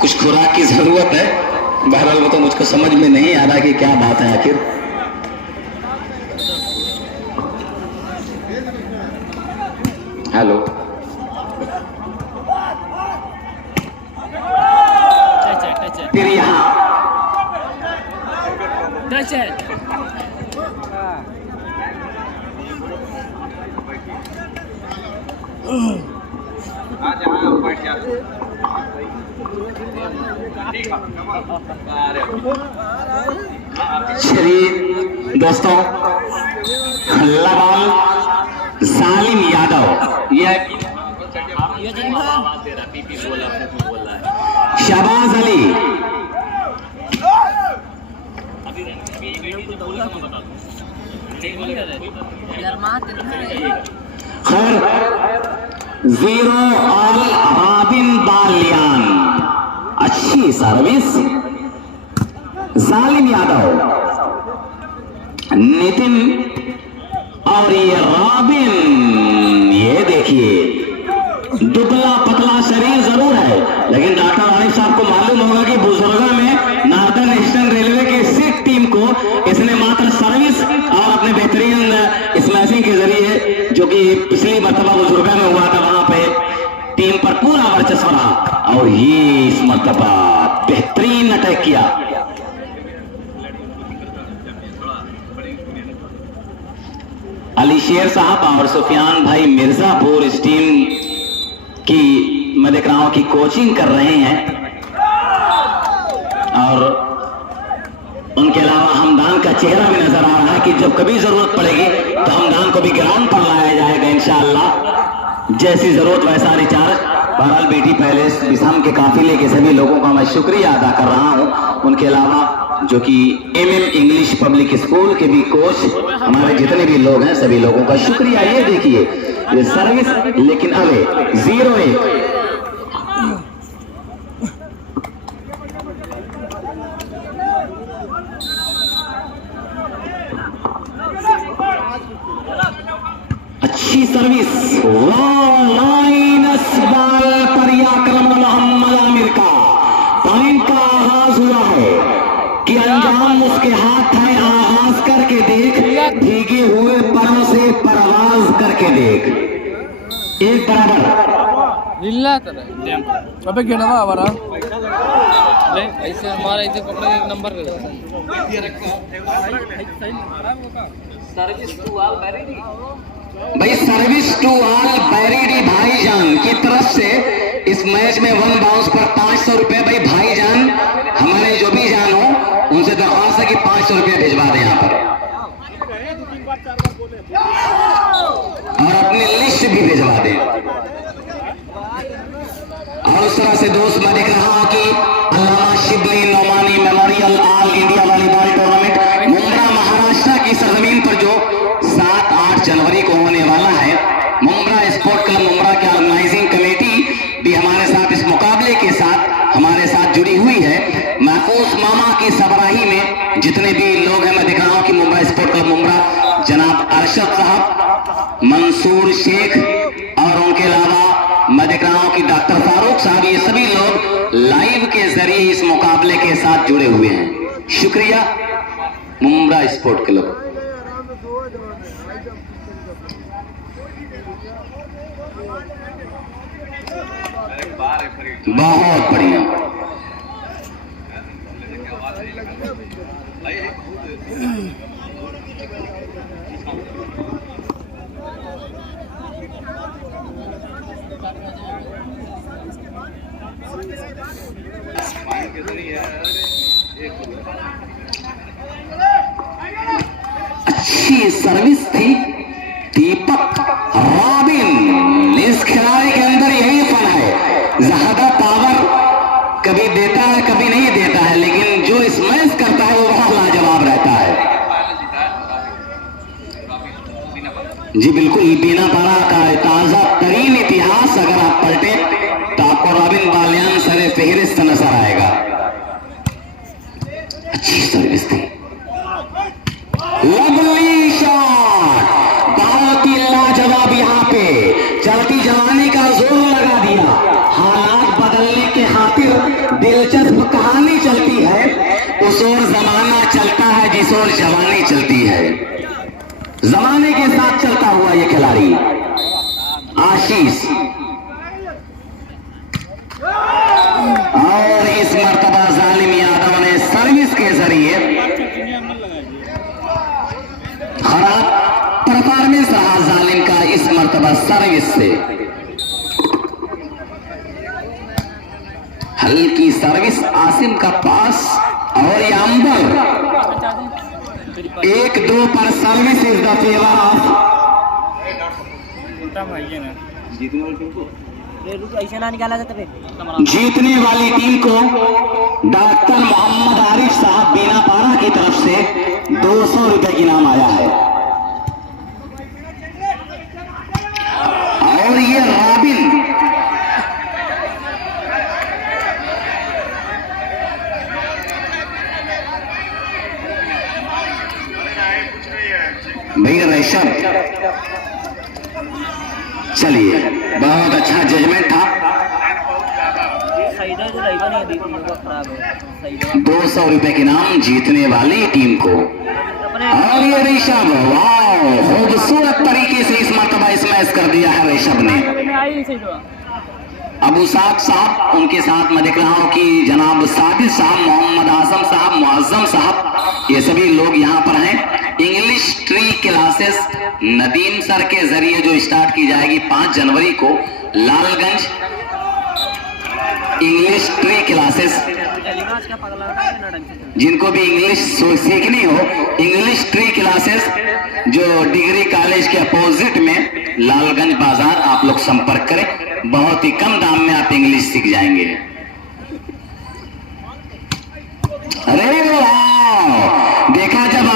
कुछ खुराक की जरूरत है। बहरहाल वो तो मुझको समझ में नहीं आ रहा कि क्या बात है आखिर। हेलो, फिर यहाँ चलिए दोस्तों, लबाल सालिम यादव, यह शहबाज अली, खैर जीरो ऑल राबिन बालियान, अच्छी सर्विस सालिम यादव, नितिन, और ये रॉबिन, ये देखिए दुबला पतला शरीर जरूर है, लेकिन डॉक्टर आरिफ साहब को मालूम होगा कि बुजुर्गा में नॉर्दर्न ईस्टर्न रेलवे के सिख टीम को इसने मात्र सर्विस और अपने बेहतरीन स्मैशिंग के जरिए, जो कि पिछली मर्तबा बुजुर्गा में हुआ था, वहां पे टीम पर पूरा वर्चस्व रहा, और ये इस मर्तबा बेहतरीन अटैक किया। अली शेर साहब और सुफियान भाई मिर्जापुर इस टीम की मैं देख रहा हूं कि कोचिंग कर रहे हैं, और उनके अलावा हमदान का चेहरा भी नजर आ रहा है कि जब कभी जरूरत पड़ेगी तो हमदान को भी ग्राउंड पर लाया जाएगा इंशाअल्लाह, जैसी जरूरत वैसा रिचार्ज। बहरहाल बेटी पैलेस बिसम के काफिले के सभी लोगों का मैं शुक्रिया अदा कर रहा हूं, उनके अलावा जो कि MM इंग्लिश पब्लिक स्कूल के भी कोच, हमारे जितने भी लोग हैं सभी लोगों का शुक्रिया। ये देखिए ये सर्विस, लेकिन अबे 0-1 अच्छी सर्विस, लाइनस बॉल पर आक्रमण मोहम्मद आमिर का, पॉइंट का आगाज हुआ है कि अंजाम उसके हाथ है, आगाज करके देख, भीगे हुए परों से परवाज करके देख, एक बराबर। अबे क्या नाम हमारा ऐसे हमारा ऐसे पकड़े एक नंबर भाई सर्विस टू ऑल बैरिडी भाईजान की तरफ से इस मैच में 1 बाउंस पर 500 रुपए। भाई भाईजान हमारे जो भी जान हो उनसे दरख्वास्त है कि 500 रुपए भिजवा दें यहाँ पर, और अपनी लिस्ट भी भिजवा दें। और उस तरह से दोस्त मैं देख रहा हूं कि Allama Shibli Nomani memorial all India volleyball tournament Mumbra Maharashtra की सरजमीन पर जो 7-8 जनवरी को होने वाला है, मुंब्रा स्पोर्ट क्लब मुंब्रा की ऑर्गेनाइजिंग कमेटी भी हमारे साथ इस मुकाबले के साथ हमारे साथ जुड़ी हुई है। महफूज मामा की सबराही में जितने भी लोग हैं, मैं दिख रहा हूं कि मुंब्रा स्पोर्ट क्लब मुंब्रा, जनाब अरशद साहब, मंसूर शेख, और उनके अलावा मैं देख रहा हूं कि डॉक्टर फारूक साहब, ये सभी लोग लाइव के जरिए इस मुकाबले के साथ जुड़े हुए हैं। शुक्रिया मुंब्रा स्पोर्ट क्लब। बहुत बढ़िया। अच्छी सर्विस थी दीपक रॉबिन। इस खिलाड़ी के अंदर यही फन है, ज्यादा पावर कभी देता है कभी नहीं देता है, लेकिन जो स्मैश करता है वो बहुत लाजवाब रहता है। जी बिल्कुल, बीना पारा का ताजा तरीन इतिहास अगर आप पलटे तो आपको रॉबिन बालियान सरे फेहरिस्त नजर आएगा। अच्छी सर्विस थी, लवली शॉट, बहुत ही लाजवाब। यहाँ पे चलती जवानी का जोर लगा दिया, हालात बदलने के खातिर दिलचस्प कहानी चलती है, उस ओर जमाना चलता है जिस ओर जवानी चलती है। जमाने के साथ चलता हुआ ये खिलाड़ी आशीष, और इस मर्तबा जालिम यादव ने सर्विस के जरिए खराब परफॉर्मेंस रहा जालिम का इस मर्तबा सर्विस से। हल्की सर्विस आसिम का पास, और ये अंबर 1-2 पर service is the favour of जीतने वाली टीम को डॉक्टर मोहम्मद आरिफ साहब बीनापाड़ा की तरफ से 200 रुपए की इनाम आया है। और ये रॉबिन भैया रेशम, चलिए बहुत अच्छा जजमेंट था। 200 रुपए के नाम जीतने वाली टीम को। और ये ऋषभ, वाह खूबसूरत तरीके से इस मर्तबा स्मैश कर दिया है ऋषभ ने। अबू साक साहब, उनके साथ मैं देख रहा हूँ कि जनाब सादिक साहब, मोहम्मद आजम साहब, मुअज्जम साहब, ये सभी लोग यहाँ पर हैं। English tree classes Nadeem sir के जरिए जो स्टार्ट की जाएगी 5 जनवरी को लालगंज। इंग्लिश ट्री क्लासेस, जिनको भी इंग्लिश सीखनी हो, इंग्लिश ट्री क्लासेस जो डिग्री कॉलेज के अपोजिट में लालगंज बाजार, आप लोग संपर्क करें। बहुत ही कम दाम में आप इंग्लिश सीख जाएंगे। अरे वाह, देखा जब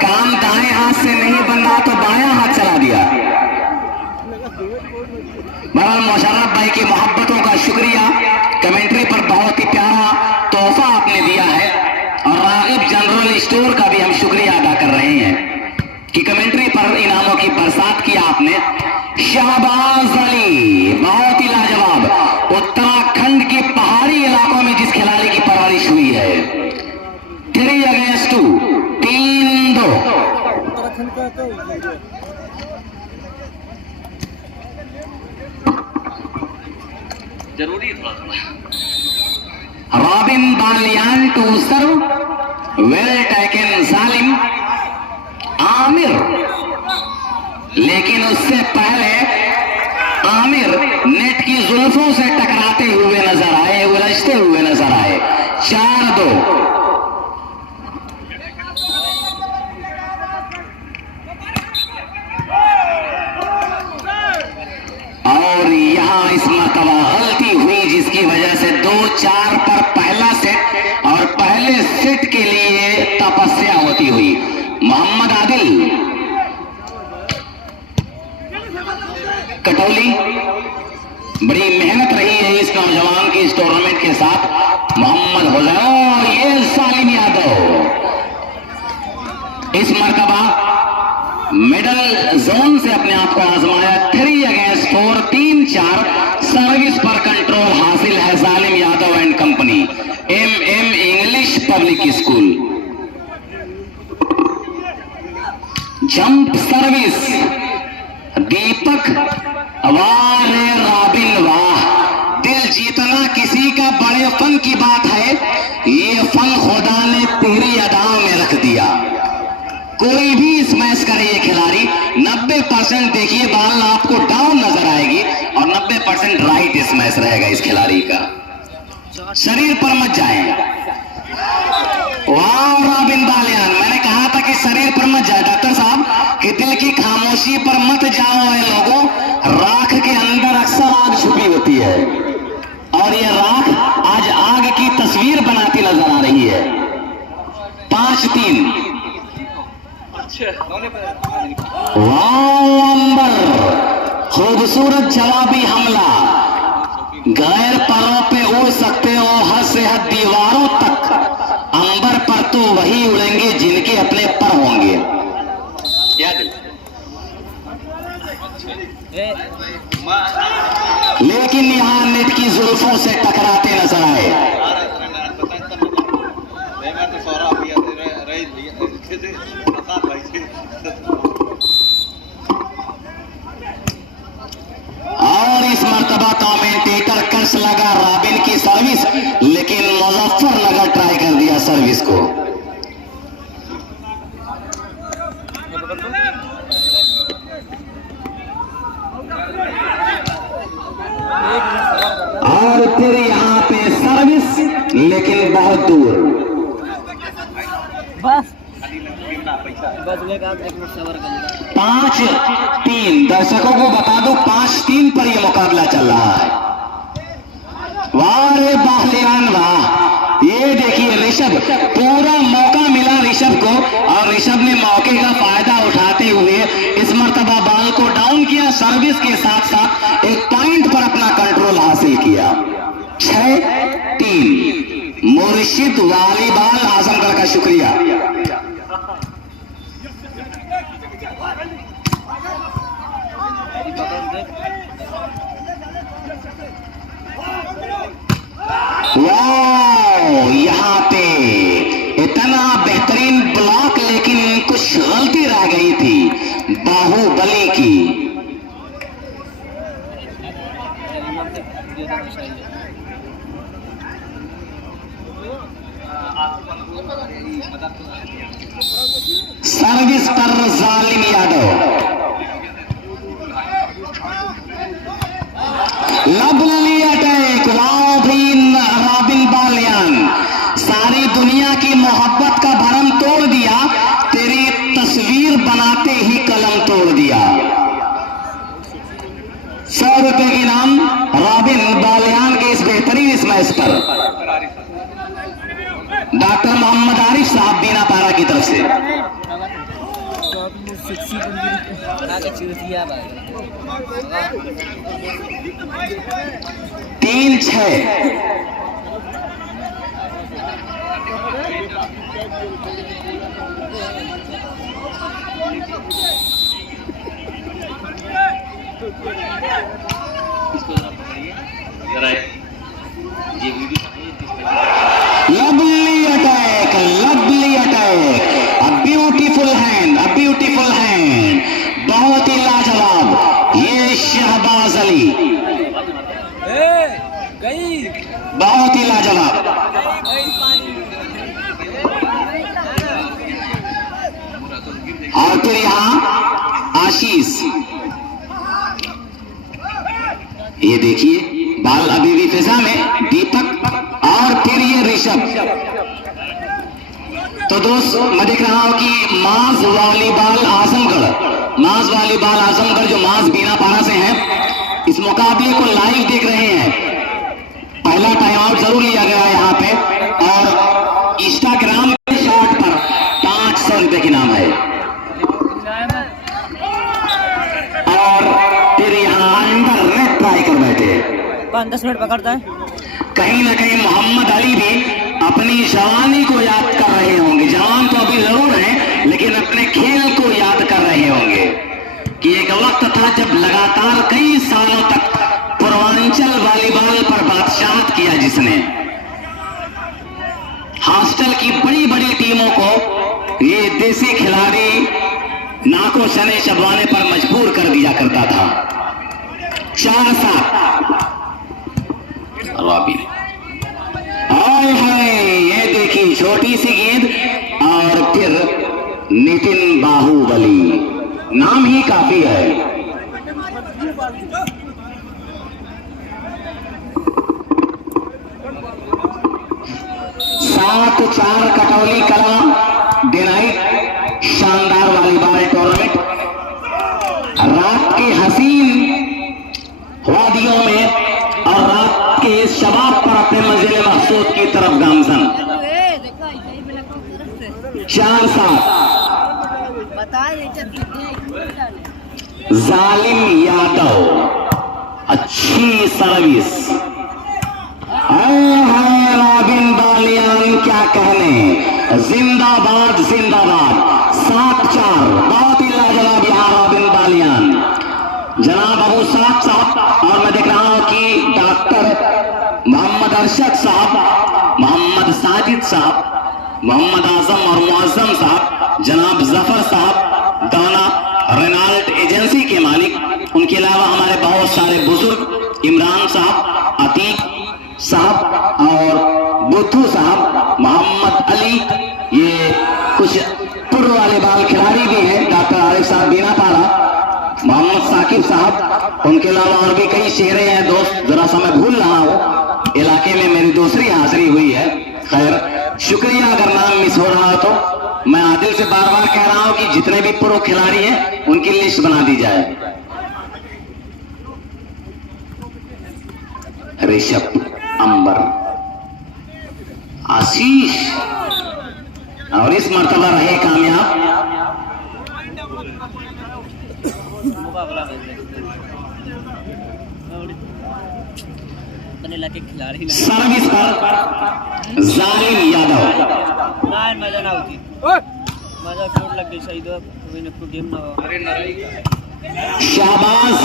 काम दाएं हाथ से नहीं बन रहा तो बायां हाथ चला दिया। बहरहाल मुशर्रफ भाई की मोहब्बतों का शुक्रिया, कमेंट्री पर बहुत ही प्यारा तोहफा आपने दिया है। और रागिब जनरल स्टोर का भी हम शुक्रिया अदा कर रहे हैं कि कमेंट्री पर इनामों की बरसात की आपने। शहबाज अली, बहुत ही लाजवाब, उत्तराखंड के पहाड़ी इलाकों में जिस खिलाड़ी की परवरिश हुई है। 3 अगेंस्ट 2, 3-2। जरूरी Robin Baliyan to serve, well taken Salim Aamir. लेकिन उससे पहले आमिर नेट की जुल्फों से टकराते हुए नजर आए, उलझते हुए नजर आए। 4-2। और यहां इस मर्तबा गलती हुई जिसकी वजह से 2-4 पर पहला सेट और पहले सेट के लिए तपस्या होती हुई। मोहम्मद आदिल कटौली, बड़ी मेहनत रही है इस नौजवान की इस टूर्नामेंट के साथ। मोहम्मद हुसैन, और ये सालिम यादव इस मर्तबा मिडल जोन से अपने आप को आजमाया। 3 अगेंस्ट 4, 3-4। सर्विस पर कंट्रोल हासिल है Salim Yadav and company, MM English public school. Jump service Deepak, वाह रे रॉबिन वाह। दिल जीतना किसी का बड़े फन की बात है, ये फन खुदा ने तेरी अदाओं में रख दिया। कोई भी स्मैश करे ये खिलाड़ी, 90% देखिए बाल आपको डाउन नजर आएगी और 90% राइट स्मैश रहेगा इस खिलाड़ी का। शरीर पर मत जाए। वाह रॉबिन बालियान, मैंने कहा था कि शरीर पर मत जाए डॉक्टर साहब, कि दिल की खामोशी पर मत जाओ। है लोगों, राख के अंदर अक्सर आग छुपी होती है और ये राख आज आग की तस्वीर बनाती नजर आ रही है। 5-3। वाह अंबर, खूबसूरत जवाबी हमला। गैर परों पे उड़ सकते हो हद से हद दीवारों तक, अंबर पर तो वही उड़ेंगे जिनके अपने पर होंगे। लेकिन यहां नेट की जुल्फों से टकराते नजर आए। सर्विस को। और फिर यहाँ पे सर्विस, लेकिन बहुत दूर। बस 5-3 दर्शकों को बता दो, 5-3 पर यह मुकाबला चल रहा है। वाह रे बाहलियान वाह। ये देखिए ऋषभ, पूरा मौका मिला ऋषभ को और ऋषभ ने मौके का फायदा उठाते हुए इस मर्तबा बॉल को डाउन किया। सर्विस के साथ साथ एक पॉइंट पर अपना कंट्रोल हासिल किया। 6-3 मुर्शिद वॉलीबॉल आजमगढ़ का शुक्रिया। वाह, यहाँ पे इतना बेहतरीन ब्लॉक, लेकिन कुछ गलती रह गई थी बाहुबली की। सर्विस पर जालिम यादव। लवली अटैक, वाओ भी रॉबिन बालियान। सारी दुनिया की मोहब्बत का भरम तोड़ दिया, तेरी तस्वीर बनाते ही कलम तोड़ दिया। 100 रुपए की नाम रॉबिन बालियान के इस बेहतरीन इस मैच पर डॉक्टर मोहम्मद आरिफ साहब बीना पारा की तरफ से। 3-6 lovely attack, lovely attack, a beautiful hand, a beautiful hand, बहुत ही लाजवाब। ये शहबाज अली, बहुत ही लाजवाब। और फिर यहाँ आशीष, ये देखिए बाल अभी भी फिजा में, दीपक और फिर ये ऋषभ। तो दोस्त मैं देख रहा हूं कि मास वॉलीबॉल आजमगढ़, मास वॉलीबॉल आजमगढ़ जो मास बीना पारा से है, इस मुकाबले को लाइव देख रहे हैं। पहला टाइम आउट जरूर लिया गया है यहाँ पे और इंस्टाग्राम पे शॉट पर 500 रुपए की नाम है। और फिर यहाँ अंडर नेट ट्राई कर बैठे, 5-10 मिनट पकड़ता है। कहीं ना कहीं मोहम्मद अली भी अपनी जवानी को याद कर रहे होंगे। जवान तो अभी जरूर है, लेकिन अपने खेल को याद कर रहे होंगे कि एक वक्त था जब लगातार कई सालों तक पूर्वांचल वॉलीबॉल पर बादशाहत किया, जिसने हॉस्टल की बड़ी बड़ी टीमों को ये देसी खिलाड़ी नाको शने शबवाने पर मजबूर कर दिया करता था। 4-7 रॉबिन। आए हाय, ये देखिए छोटी सी गेंद और फिर नितिन बाहुबली, नाम ही काफी है। 7-4 कटौली कला डे नाइट शानदार वॉलीबॉल टूर्नामेंट। रात के हसीन वादियों में और रात के इस शबाब पर अपने मंजिल मकसूद की तरफ गामजन। 4-7 जालिम यादव, अच्छी सर्विस। रॉबिन बालियान क्या कहने, जिंदाबाद जिंदाबाद। 7-4 बहुत ही लाजवाब यहाँ रॉबिन बालियान। जनाब अबू साहब और मैं देख रहा हूं कि डॉक्टर मोहम्मद अरशद साहब, मोहम्मद साजिद साहब, मोहम्मद आजम और मुअज्जम साहब, जनाब जफर साहब, दाना रेनाल्ट एजेंसी के मालिक, उनके अलावा हमारे बहुत सारे बुजुर्ग, इमरान साहब, अतीक साहब और बुद्धू साहब, मोहम्मद आरिफ अली, ये कुछ पूर्व वाले बाल खिलाड़ी भी हैं, डॉक्टर आरिफ साहब बीनापाड़ा, मोहम्मद साकिब साहब, उनके अलावा और भी कई चेहरे हैं दोस्त, जरा सा मैं भूल रहा हूँ, इलाके में मेरी दूसरी हाजिरी हुई है। खैर शुक्रिया, अगर नाम मिस हो रहा हो तो मैं आदिल से बार बार कह रहा हूं कि जितने भी प्रो खिलाड़ी हैं उनकी लिस्ट बना दी जाए। ऋषभ, अंबर, आशीष, और इस मर्तबा रहे कामयाब के खिलाड़ी सर्विस पर जालिम यादव। मजा ना होती, मजा चोट लग गई सही, तो गेम ना हो। शाहबाज,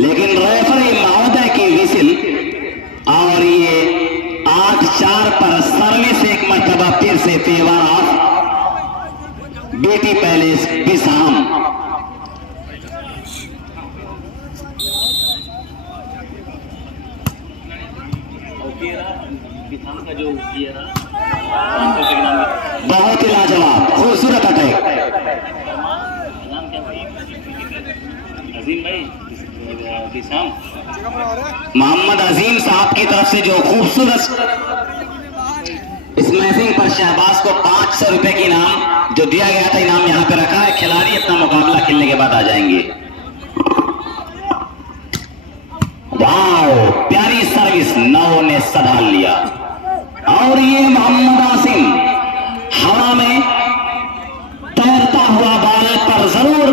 लेकिन रेफरी महोदय की विसिल, और ये 8-4 पर सर्विस एक मर्तबा फिर से फेवर ऑफ बेटी पैलेस बिसाम। का जो किया बहुत ही लाजवाब खूबसूरत अटैक। मोहम्मद अजीम साहब की तरफ से जो खूबसूरत स्मैशिंग पर शहबाज को 500 रुपए की इनाम जो दिया गया था, इनाम यहाँ पे रखा है। खिलाड़ी अपना मुकाबला खेलने के बाद आ जाएंगे। वाओ, प्यारी सर्विस, नौ ने संभाल लिया। और ये मोहम्मद आसिम हवा में तैरता हुआ बाल पर जरूर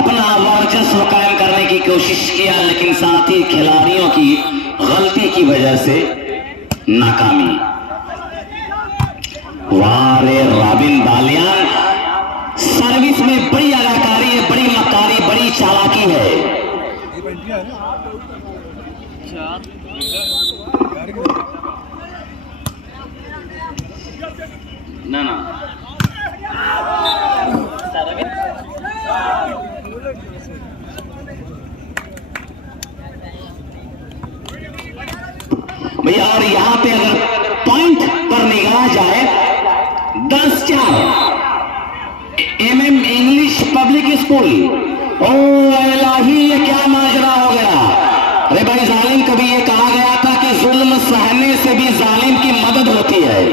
अपना वर्चस्व कायम करने की कोशिश किया, लेकिन साथ ही खिलाड़ियों की गलती की वजह से नाकामी। वाह रे रॉबिन बालियान, सर्विस में बड़ी अदाकारी है, बड़ी मकारी, बड़ी चालाकी है। ना ना भैया, और यहां पे अगर पॉइंट पर निगाह जाए 10-4 MM इंग्लिश पब्लिक स्कूल। ओ इलाही, ये क्या माजरा हो गया। अरे भाई जालिम, कभी ये कहा गया था कि जुल्म सहने से भी जालिम की मदद होती है,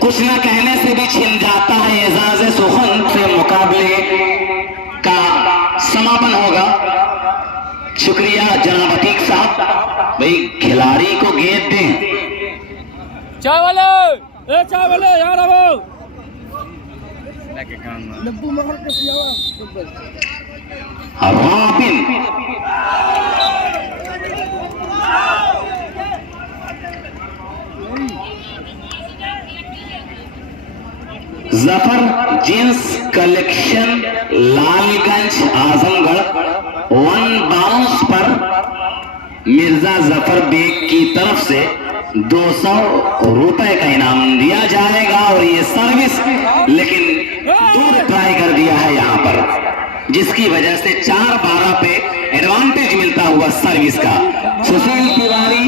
कुछ न कहने से भी छिन जाता है। एजाज़े सुखन से मुकाबले का समापन होगा। शुक्रिया जनाब अतीक साहब। भाई खिलाड़ी को गेंद दें। चावले यार, वो robin, Zafar jeans collection Lalganj Azamgarh 1 bounce पर मिर्जा जफर बेग की तरफ से 200 रुपए का इनाम दिया जाएगा। और ये सर्विस लेकिन दूर ट्राई कर दिया है यहां पर, जिसकी वजह से 4-12 पे एडवांटेज मिलता हुआ सर्विस का। सुशील तिवारी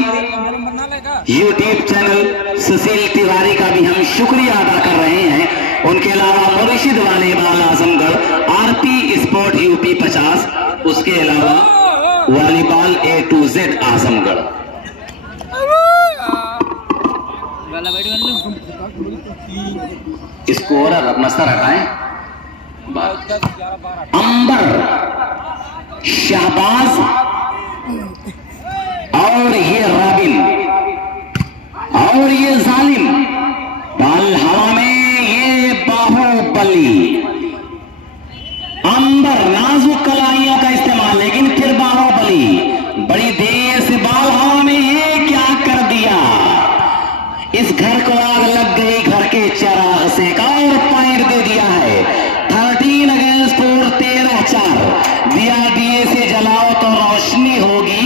यूट्यूब चैनल सुशील तिवारी का भी हम शुक्रिया अदा कर रहे हैं। उनके अलावा मुर्शिद volleyball Azamgarh RP sport UP 50, उसके अलावा volleyball A to Z Azamgarh. Score अपना सर हटाएं। अंबर, शहबाज और ये रॉबिन और ये जालिम, बाल हवा में, ये बाहुबली। अंबर नाजुक कलाइयों का इस्तेमाल, लेकिन फिर बाहुबली बड़ी देर से बाल हवा में, ये क्या कर दिया। इस घर को आग लग गई, घर के चिराग से एक और पॉइंट दे दिया है। 13 अगेंस्ट 4, 13-4। दिया दिए से जलाओ तो रोशनी होगी,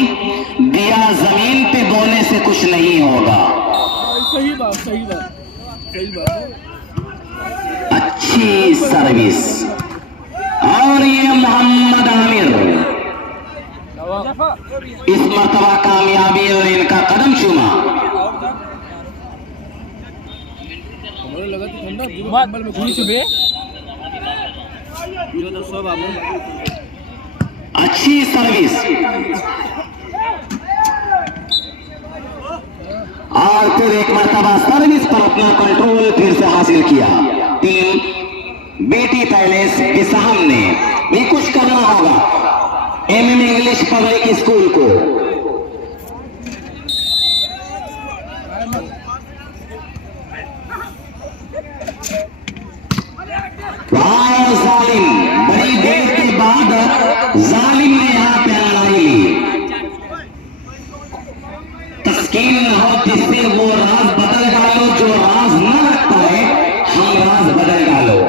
दिया जमीन पे बोने से कुछ नहीं होगा। सही बात। अच्छी सर्विस। और ये मोहम्मद आमिर इस मर्तबा कामयाबी और इनका कदम चूमा। जो तो सो बाबू अच्छी सर्विस और फिर एक मरतबा सर्विस पर अपना कंट्रोल फिर से हासिल किया टीम बेटी पैलेस के सामने भी कुछ करना होगा एमएम इंग्लिश पब्लिक स्कूल को। जालिम बड़ी देर के बाद जालिम ने यहाँ पे लड़ाई ली। तस्कीन न हो जिससे वो राज बदल डालो जो राज न रखता है हम राज बदल डालो।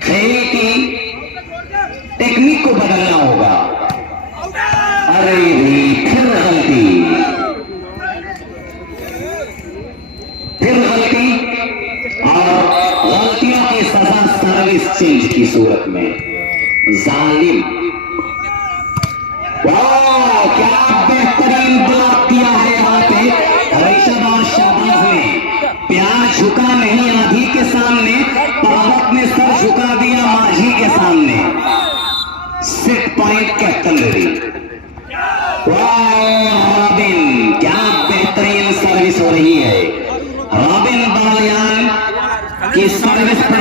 खेल की टेक्निक को बदलना होगा। अरे फिर गलती और गलतियों की सजा सर्विस चेंज की सूरत में। जालिम वाह क्या बेहतरीन ब्लॉक दिया है यहाँ पे ऋषभ और शाहबाज ने। प्यार झुका नहीं आधी के सामने, पावक ने सर झुका दिया माझी के सामने। Set point captain ready. Robin क्या बेहतरीन सर्विस हो रही है। रॉबिन बालियान की सर्विस पर